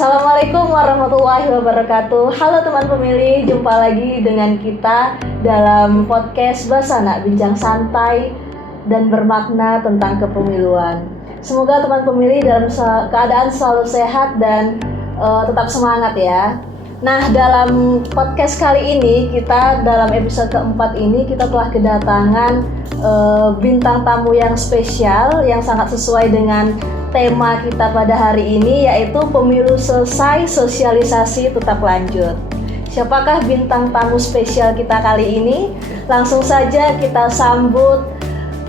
Assalamualaikum warahmatullahi wabarakatuh. Halo teman pemilih, jumpa lagi dengan kita dalam podcast Basana, bincang santai dan bermakna tentang kepemiluan. Semoga teman pemilih dalam keadaan selalu sehat dan tetap semangat ya. Nah, dalam podcast kali ini, kita dalam episode keempat ini kita telah kedatangan bintang tamu yang spesial yang sangat sesuai dengan tema kita pada hari ini, yaitu pemilu selesai, sosialisasi tetap lanjut. Siapakah bintang tamu spesial kita kali ini? Langsung saja kita sambut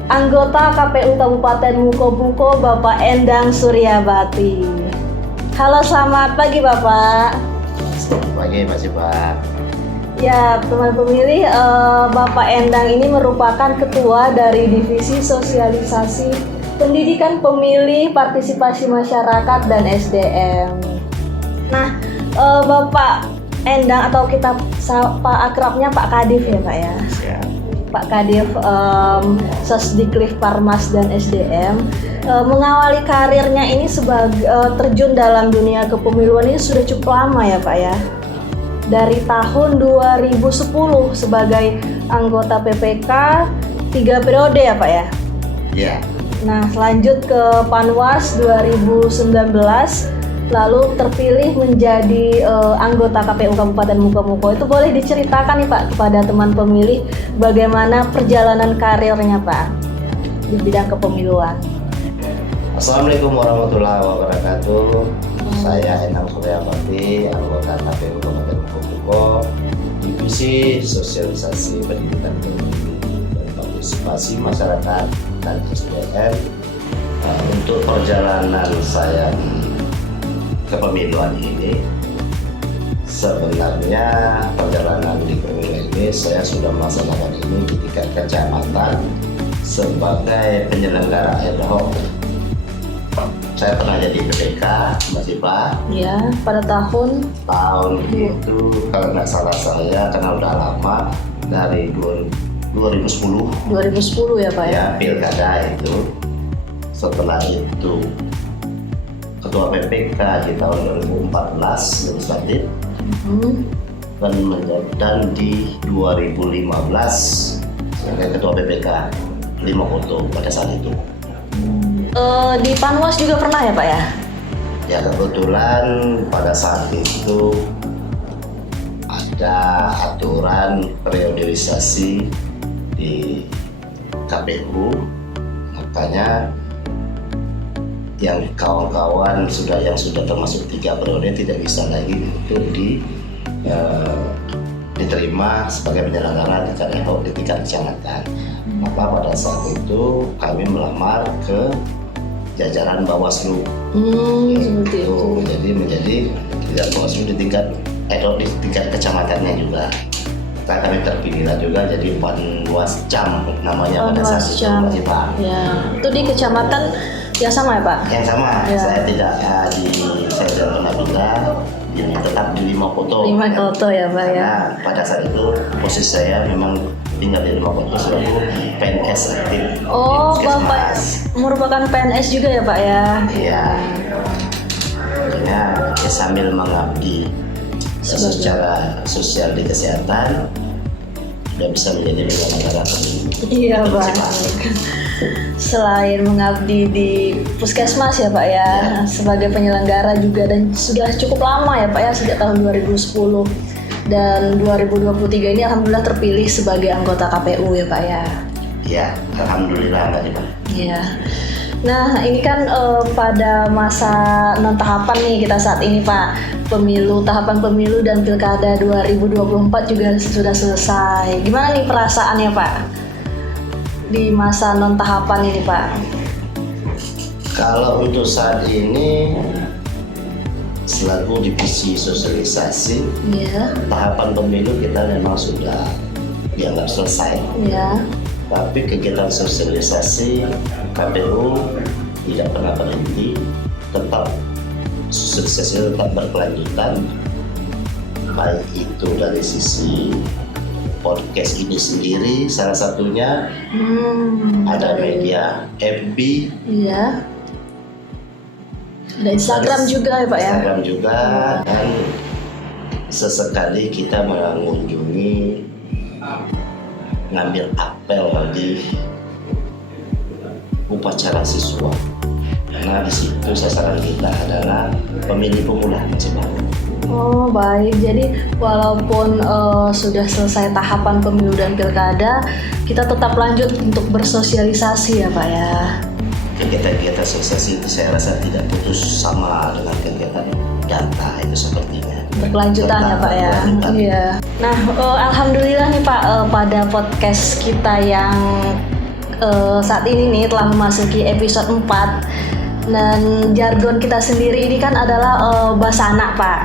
anggota KPU Kabupaten Mukomuko, Bapak Endang Suryabati. Halo, selamat pagi Bapak. Selamat pagi Mas Iqbal. Ya, teman pemilih, Bapak Endang ini merupakan ketua dari Divisi Sosialisasi Pendidikan Pemilih, Partisipasi Masyarakat, dan SDM. Nah, Bapak Endang atau kita sapa akrabnya Pak Kadif ya Pak ya? Siap. Pak Kadif Sosdiklik Parmas dan SDM mengawali karirnya ini sebagai terjun dalam dunia kepemiluan ini sudah cukup lama ya Pak ya? Dari tahun 2010 sebagai anggota PPK 3 periode ya Pak ya? Iya. Nah, lanjut ke Panwas 2019, lalu terpilih menjadi anggota KPU Kabupaten Mukomuko. Itu boleh diceritakan nih Pak kepada teman pemilih bagaimana perjalanan karirnya Pak di bidang kepemiluan. Assalamualaikum warahmatullahi wabarakatuh. Saya Endang Suryabati, anggota KPU Kabupaten Mukomuko, Divisi Sosialisasi Pendidikan Pemilih dan Partisipasi Masyarakat dan SDM. Untuk perjalanan saya di kepemiluan ini, sebenarnya perjalanan di kepemiluan ini saya sudah melaksanakan ini di tingkat kecamatan sebagai penyelenggara ad hoc. Saya pernah jadi PPK, Mas Iqbal. Ya, pada tahun itu kalau nggak salah saya, karena udah lama, dari 2010 ya Pak ya? Ya, pilkada itu. Setelah itu ketua PPK di tahun 2014 legislatif, dan di 2015 sebagai ketua PPK 5 foto pada saat itu. Di Panwas juga pernah ya Pak ya? Ya, kebetulan pada saat itu ada aturan periodisasi di KPU, makanya yang kawan-kawan yang sudah termasuk 3 periode tidak bisa lagi untuk diterima sebagai penyelenggara di tingkat kecamatan. Maka pada saat itu kami melamar ke jajaran Bawaslu. Seperti itu. Jadi menjadi jajaran Bawaslu di tingkat kecamatannya juga. Kami terpilihlah juga jadi Panwascam namanya pada saat itu, Mas Iqbal. Ya, itu di kecamatan yang sama ya Pak? Yang sama. Ya. Saya tidak pernah pindah, ini tetap di 5 foto. 5 foto ya Pak ya. Nah, pada saat itu posisi saya memang tinggal di 5 foto selaku PNS aktif. Oh, Bapak merupakan PNS juga ya Pak ya? Iya. Akhirnya sambil mengabdi secara sosial di kesehatan, sudah bisa menjadi penyelenggara pemilu. Iya Pak. Selain mengabdi di Puskesmas ya Pak ya, sebagai penyelenggara juga, dan sudah cukup lama ya Pak ya, sejak tahun 2010. Dan 2023 ini alhamdulillah terpilih sebagai anggota KPU ya Pak ya. Iya, alhamdulillah Mbak Dipa. Iya. Nah, ini kan pada masa non tahapan nih kita saat ini Pak. Tahapan pemilu dan pilkada 2024 juga sudah selesai. Gimana nih perasaannya Pak di masa non tahapan ini Pak? Kalau untuk saat ini selaku divisi sosialisasi, tahapan pemilu kita memang sudah dianggap selesai. Iya. Tapi kegiatan sosialisasi KPU tidak pernah berhenti, tetap suksesnya tetap berkelanjutan, baik itu dari sisi podcast ini sendiri salah satunya, ada media FB, Ada Instagram juga ya Pak ya? Instagram juga, dan sesekali kita mengunjungi, ngambil apel di upacara siswa. Karena di situ sasaran kita adalah pemilih pemula masih baru. Oh baik, jadi walaupun sudah selesai tahapan pemilu dan pilkada, kita tetap lanjut untuk bersosialisasi ya Pak ya. Kegiatan-kegiatan sosialisasi itu saya rasa tidak putus sama dengan kegiatan data itu sepertinya. Berkelanjutan ya Pak ya. Berkelanjutan. Iya. Nah, alhamdulillah nih Pak, pada podcast kita yang saat ini nih telah memasuki episode 4, dan jargon kita sendiri ini kan adalah basana Pak.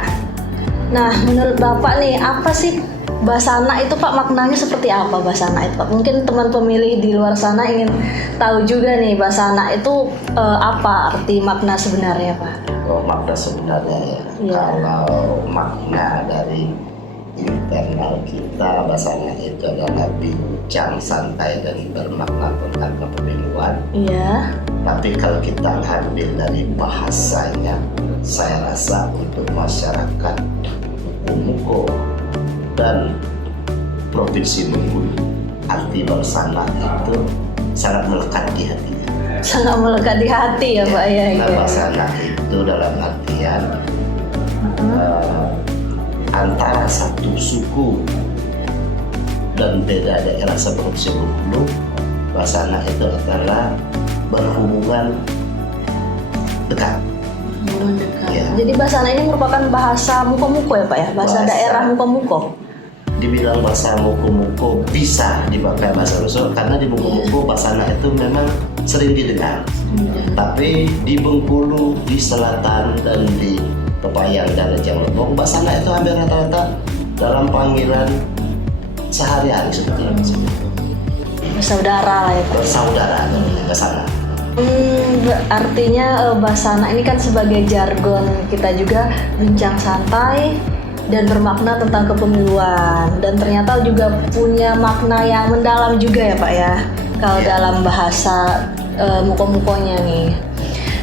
Nah, menurut Bapak nih, apa sih basana itu Pak, maknanya seperti apa basana itu Pak? Mungkin teman pemilih di luar sana ingin tahu juga nih basana itu apa arti makna sebenarnya Pak? Oh, makna sebenarnya ya. Iya. Kalau makna dari internal kita, basana itu adalah bincang santai dan bermakna tentang kepemiluan. Iya. Tapi kalau kita ambil dari bahasanya, saya rasa untuk masyarakat Umuko dan Provinsi Bengkulu, arti bersama itu sangat melekat di hatinya. Sangat melekat di hati ya Pak ya. Nah, Iya. bersama itu dalam artian antara satu suku dan beda daerah seperti Bengkulu, Basana itu adalah berhubungan dekat. Mendekat. Iya. Jadi basana ini merupakan bahasa muko-muko ya Pak ya, bahasa daerah muko-muko. Dibilang bahasa muko-muko bisa dipakai bahasa Solo karena di muko-muko Basana itu memang sering didengar. Tapi di Bengkulu, di selatan dan di Pepayang dan Rejang Lebong, Basana itu hampir rata-rata dalam panggilan sehari-hari seperti itu. Bersaudara lah ya Pak. Bersaudara Basana. Artinya basana ini kan sebagai jargon kita juga bincang santai dan bermakna tentang kepemiluan, dan ternyata juga punya makna yang mendalam juga ya Pak ya kalau dalam bahasa muko-mukonya nih.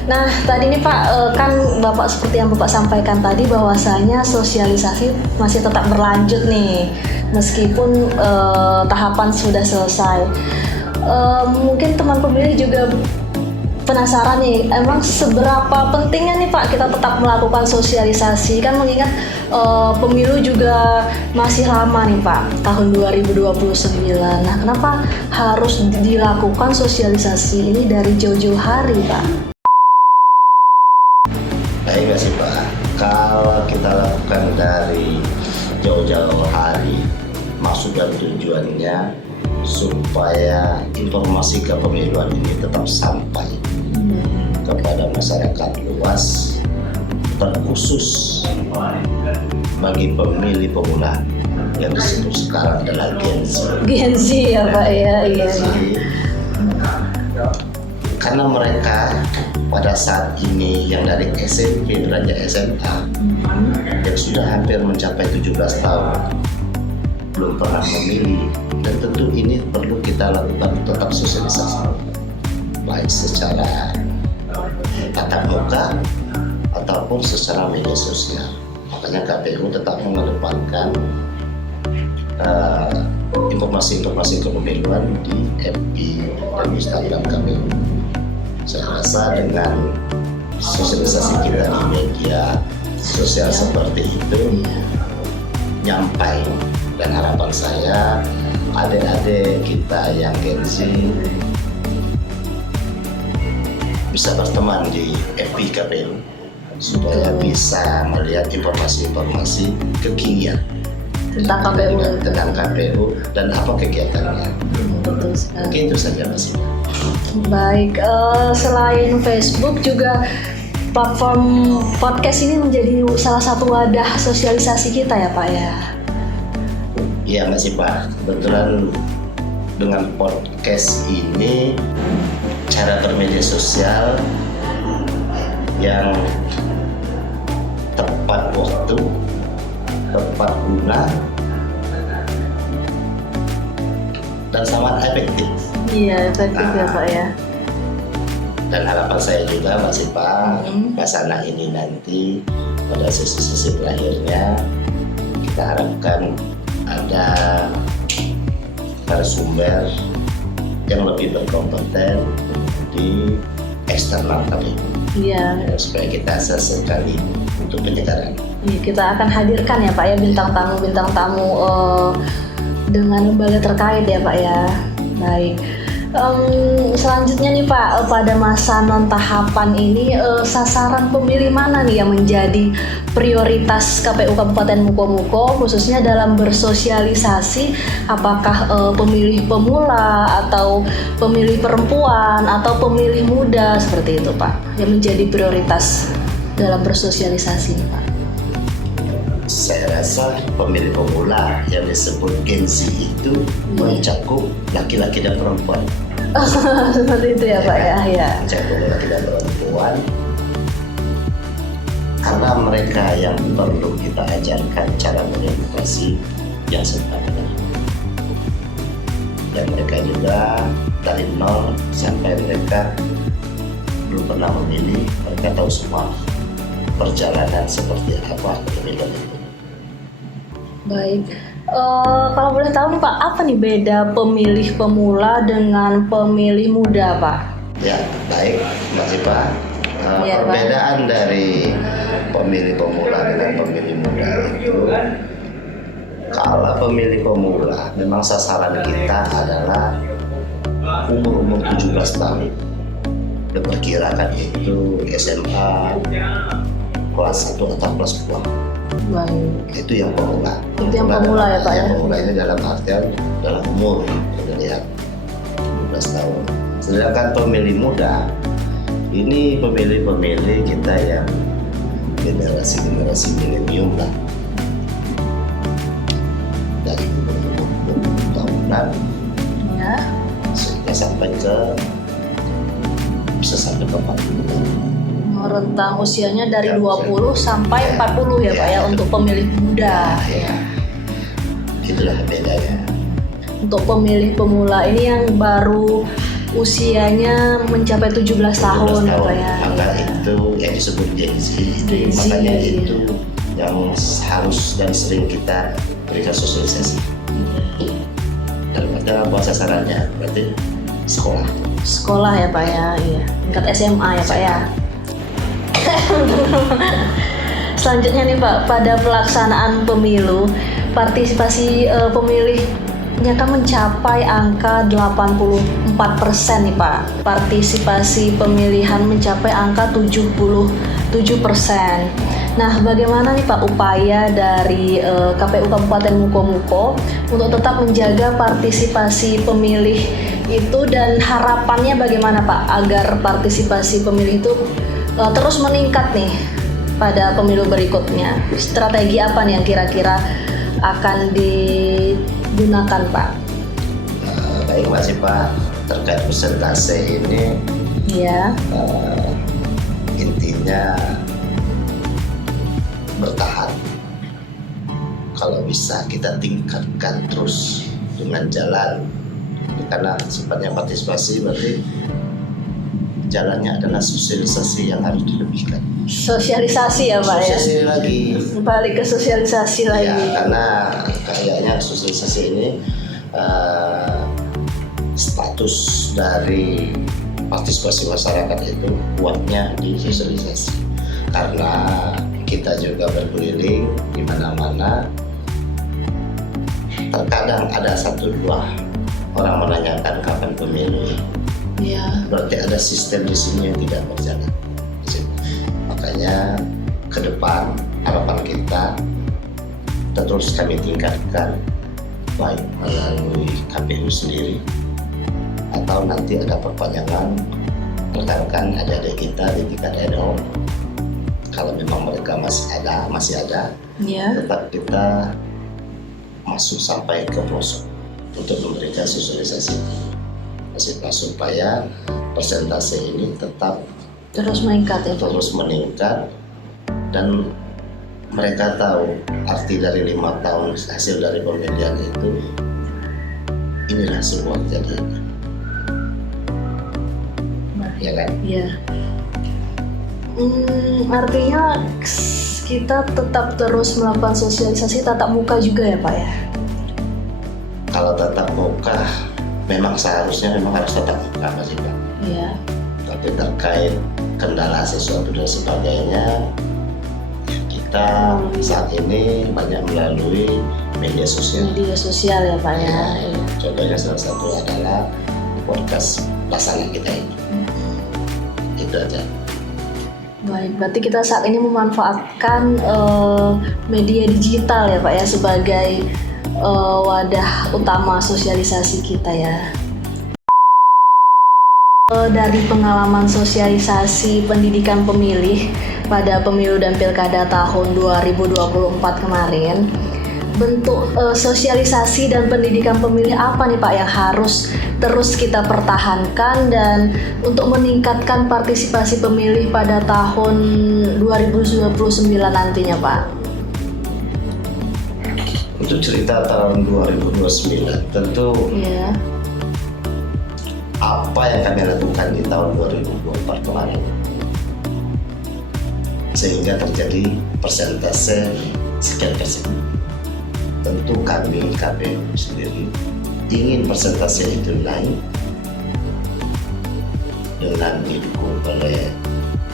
Nah tadi nih Pak, kan Bapak seperti yang Bapak sampaikan tadi bahwasanya sosialisasi masih tetap berlanjut nih meskipun tahapan sudah selesai. Mungkin teman pemilih juga penasaran nih, emang seberapa pentingnya nih Pak kita tetap melakukan sosialisasi, kan mengingat pemilu juga masih lama nih Pak, tahun 2029. Nah kenapa harus dilakukan sosialisasi ini dari jauh-jauh hari Pak? Baik sih Pak, kalau kita lakukan dari jauh-jauh hari, maksud dan tujuannya supaya informasi kepemiluan ini tetap sampai kepada masyarakat luas, terkhusus bagi pemilih pemula yang disebut sekarang adalah Gen Z. Gen Z ya Pak ya, iya. Karena mereka pada saat ini yang dari SMP beranjak SMA yang sudah hampir mencapai 17 tahun belum pernah memilih, dan tentu ini perlu kita lakukan tetap sosialisasi baik secara tatap muka ataupun secara media sosial. Makanya KPU tetap mengedepankan informasi-informasi kepemiluan di FB dan Instagram KPU. Saya rasa dengan sosialisasi kita di media sosial seperti itu nyampai, dan harapan saya adik-adik kita yang Gen Z bisa berteman di FB KPU supaya bisa melihat informasi-informasi kekinian tentang KPU dan apa kegiatannya. Betul sekali. Mungkin itu saja Mas. Baik, selain Facebook juga platform podcast ini menjadi salah satu wadah sosialisasi kita ya Pak ya. Iya masih Pak, kebetulan dengan podcast ini cara bermedia sosial yang tepat waktu, tepat guna, dan sangat efektif. Iya efektif ya Pak ya. Dan harapan saya juga Mbak Sipa, Basana ini nanti pada sesi-sesi terakhirnya kita harapkan ada narasumber yang lebih berkompeten di eksternal kami. Iya. Supaya kita akses sekali untuk penyegaran. Iya, kita akan hadirkan ya Pak ya bintang tamu dengan lembaga terkait ya Pak ya. Baik. Selanjutnya nih Pak, pada masa non tahapan ini sasaran pemilih mana nih yang menjadi prioritas KPU Kabupaten Mukomuko khususnya dalam bersosialisasi, apakah pemilih pemula atau pemilih perempuan atau pemilih muda seperti itu Pak yang menjadi prioritas dalam bersosialisasi nih Pak? Saya rasa pemilih pemula yang disebut Gen Z itu mencakup laki-laki dan perempuan. Seperti itu ya Pak ya. Mencakup laki dan perempuan karena mereka yang perlu kita ajarkan cara berdemokrasi yang sebenarnya. Dan mereka juga dari nol sampai mereka belum pernah memilih, mereka tahu semua perjalanan seperti apa pemilihan itu. Baik, kalau boleh tahu nih Pak, apa nih beda pemilih pemula dengan pemilih muda Pak? Ya, baik Mbak Sipa. Ya, perbedaan dari pemilih pemula dengan pemilih muda itu, kalau pemilih pemula memang sasaran kita adalah umur 17 tahun. Diperkirakan itu SMA kelas 1 atau kelas 2. Baik. Itu yang pemula. Itu yang pemula ya Pak ya? Yang pemula ini dalam artian dalam umur, kita lihat 17 tahun. Sedangkan pemilih muda ini pemilih-pemilih kita yang generasi milenium lah, dari umur 20 tahunan Ya. sampai ke bisa sampai ke 40 tahun. Rentang usianya dari Ya, 20 sampai 40 ya Pak ya untuk pemilih muda. Ya. Itulah bedanya. Untuk pemilih pemula ini yang baru usianya mencapai 17 tahun ya Pak ya. Maka itu yang disebut Gen Z. Makanya itu yang harus dan sering kita berikan sosialisasi. Dan ada apa sasarannya? Berarti sekolah. Sekolah ya Pak ya, iya. Tingkat SMA ya Pak ya. Selanjutnya nih Pak, pada pelaksanaan pemilu, partisipasi pemilihnya kan mencapai angka 84% nih Pak. Partisipasi pemilihan mencapai angka 77%. Nah, bagaimana nih Pak upaya dari KPU Kabupaten Mukomuko untuk tetap menjaga partisipasi pemilih itu dan harapannya bagaimana Pak agar partisipasi pemilih itu terus meningkat nih pada pemilu berikutnya? Strategi apa nih yang kira-kira akan digunakan Pak? Baik Mbak Sipa, terkait persentase ini Ya. Intinya bertahan. Kalau bisa kita tingkatkan terus dengan jalan, karena sifatnya partisipasi berarti jalannya adalah sosialisasi yang harus dilebihkan. Sosialisasi ya Pak ya? Sosialisasi lagi. Balik ke sosialisasi lagi. Ya, karena kayaknya sosialisasi ini status dari partisipasi masyarakat itu kuatnya di sosialisasi. Karena kita juga berkeliling di mana-mana. Terkadang ada 1-2 orang menanyakan kapan pemilu. Ya. Berarti ada sistem di sini yang tidak berjalan. Makanya ke depan harapan kita terus kami tingkatkan, baik melalui KPU sendiri atau nanti ada perpanjangan rekan-rekan adik-adik kita di tingkat RO. Kalau memang mereka masih ada, Ya. tetap kita masuk sampai ke pelosok untuk memberikan sosialisasi supaya persentase ini tetap Terus meningkat ya Pak? terus meningkat dan mereka tahu arti dari 5 tahun hasil dari pemilihan itu, inilah sebuah kejadian. ya kan? Iya. Artinya kita tetap terus melakukan sosialisasi tatap muka juga ya Pak ya? Kalau tatap muka memang seharusnya harus tatap muka masih Pak. Iya. Tapi terkait kendala sesuatu dan sebagainya, kita saat ini banyak melalui media sosial. Media sosial ya Pak ya. Ya, contohnya salah satu adalah podcast Basana kita ini. Itu aja. Baik, berarti kita saat ini memanfaatkan media digital ya Pak ya sebagai wadah utama sosialisasi kita ya. Dari pengalaman sosialisasi pendidikan pemilih pada pemilu dan pilkada tahun 2024 kemarin, bentuk sosialisasi dan pendidikan pemilih apa nih Pak yang harus terus kita pertahankan dan untuk meningkatkan partisipasi pemilih pada tahun 2029 nantinya Pak? Untuk cerita tahun 2029 tentu Iya. apa yang kami lakukan di tahun 2024 kemarin sehingga terjadi persentase sekian persen. Tentu kami KPU sendiri ingin persentase itu naik dengan didukung oleh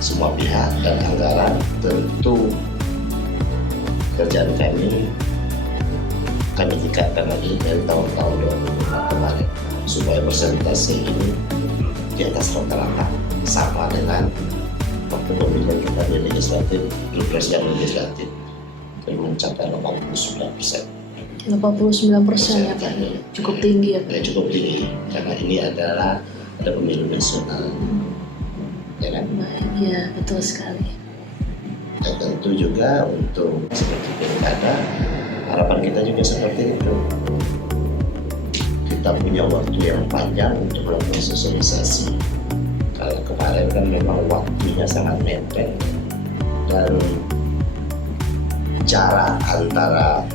semua pihak dan anggaran. Tentu kerjaan kami tingkatkan lagi dari tahun-tahun 2024 kemarin supaya persentase ini di atas rata-rata sama dengan waktu pemilihan kita di legislatif, pilpres dan legislatif mencapai 89%. 89% ya Pak, cukup tinggi ya Pak. Ya, cukup tinggi karena ini adalah ada pemilu nasional, ya kan? Baik, ya betul sekali. Dan tentu juga untuk seperti pilkada, harapan kita juga seperti itu. Kita punya waktu yang panjang untuk melakukan sosialisasi. Kalau kemarin kan memang waktunya sangat mepet dan jarak antara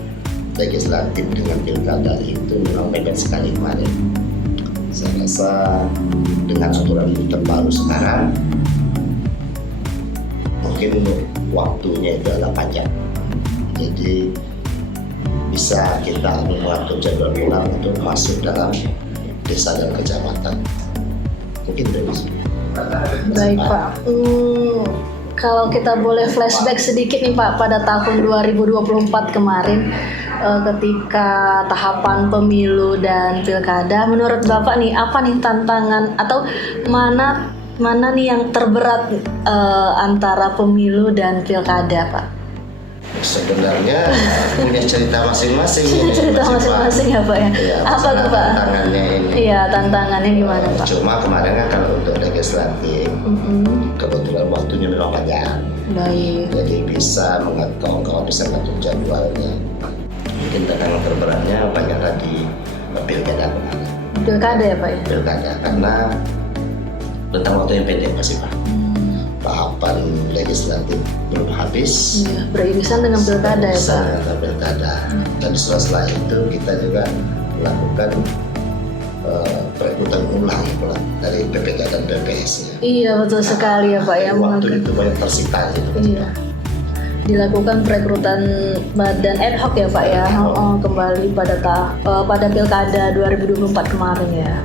legislatif dengan pilkada itu memang pendek sekali kemarin. Saya rasa dengan aturan terbaru sekarang mungkin waktunya itu agak panjang, jadi bisa kita mengatur jadwal ulang untuk masuk dalam desa dan kecamatan. Mungkin dari sini. Baik Pak, kalau kita boleh flashback sedikit nih Pak pada tahun 2024 kemarin, ketika tahapan pemilu dan pilkada, menurut Bapak nih apa nih tantangan atau mana nih yang terberat antara pemilu dan pilkada Pak? Sebenarnya punya cerita masing-masing. Cerita masing-masing ya Pak ya? Ya, apa tuh Pak? Tantangannya ini. Iya, tantangannya gimana Pak? Cuma kemarin kan kalau untuk legislatif, kebetulan waktunya memang panjang. Baik. Jadi bisa kawan-kawan bisa ngatur jadwalnya. Mungkin tantangan terberatnya banyaklah di pilkada kemarin. Pilkada ya Pak ya? Pilkada karena tentang waktu yang pendek masih Pak. Tahapan legislatif belum habis. Iya, beririsan dengan pilkada ya Pak. Dengan pilkada. Dan setelah itu kita juga melakukan perekrutan ulang dari PPK dan PPS ya. Iya betul sekali ya Pak ya. Waktu itu banyak tersita gitu. Iya. Dilakukan perekrutan badan ad hoc ya Pak ya. Kembali pada pilkada 2024 kemarin ya.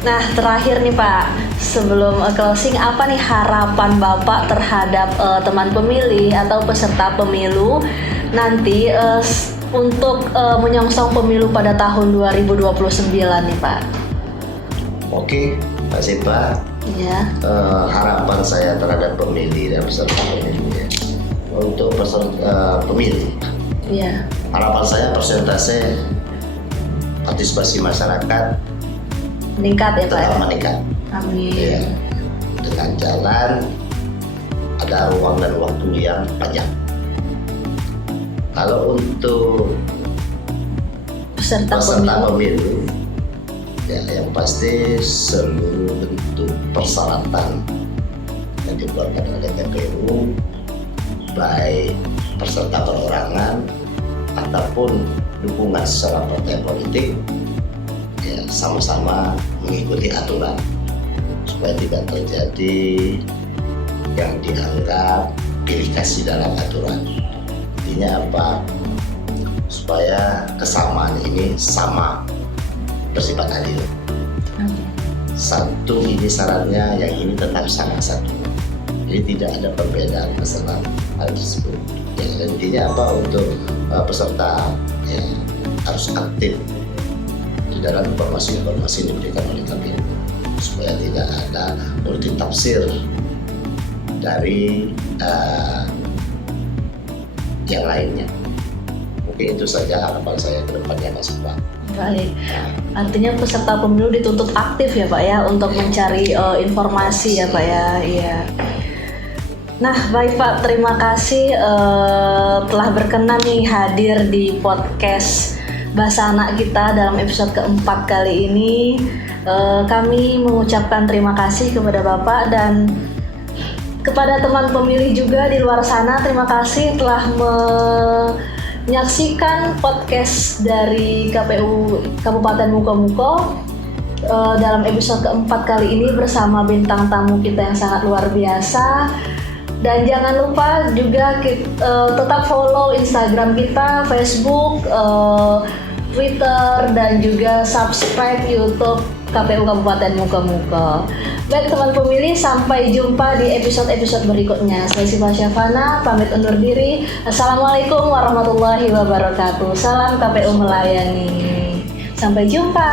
Nah terakhir nih Pak, sebelum closing, apa nih harapan Bapak terhadap teman pemilih atau peserta pemilu nanti untuk menyongsong pemilu pada tahun 2029 nih Pak? Oke, Pak Sipa. Iya. Harapan saya terhadap pemilih dan peserta pemilu ya. Untuk peserta pemilih, Iya. harapan saya persentase partisipasi masyarakat Meningkat ya Pak ya? tetap meningkat. Amin. Ya, dengan jalan ada ruang dan waktu yang panjang. Kalau untuk Peserta pemilu. pemilu, ya yang pasti seluruh bentuk persyaratan yang dikeluarkan oleh KPU, baik peserta perorangan ataupun dukungan secara partai politik, ya sama-sama mengikuti aturan supaya tidak terjadi yang dianggap pilih kasih dalam aturan. Intinya apa? Supaya kesamaan ini sama, bersifat adil. Satu ini syaratnya, yang ini tetap sama satu. Jadi tidak ada perbedaan masalah hal tersebut. Ya, intinya apa, untuk peserta ya, harus aktif di dalam informasi-informasi yang diberikan oleh KPU supaya tidak ada multi tafsir dari yang lainnya. Mungkin itu saja harapan saya ke depannya, Mas Pak. Baik, artinya peserta pemilu dituntut aktif ya Pak ya untuk mencari informasi ya Pak ya. Iya. Nah baik Pak, terima kasih telah berkenan nih hadir di podcast Bahasa Anak kita dalam episode keempat kali ini. Kami mengucapkan terima kasih kepada Bapak dan kepada teman pemilih juga di luar sana. Terima kasih telah menyaksikan podcast dari KPU Kabupaten Mukomuko dalam episode keempat kali ini bersama bintang tamu kita yang sangat luar biasa. Dan jangan lupa juga tetap follow Instagram kita, Facebook, Twitter, dan juga subscribe YouTube KPU Kabupaten Mukomuko. Baik teman pemilih, sampai jumpa di episode-episode berikutnya. Saya Siva Syafana, pamit undur diri. Assalamualaikum warahmatullahi wabarakatuh. Salam KPU melayani. Sampai jumpa.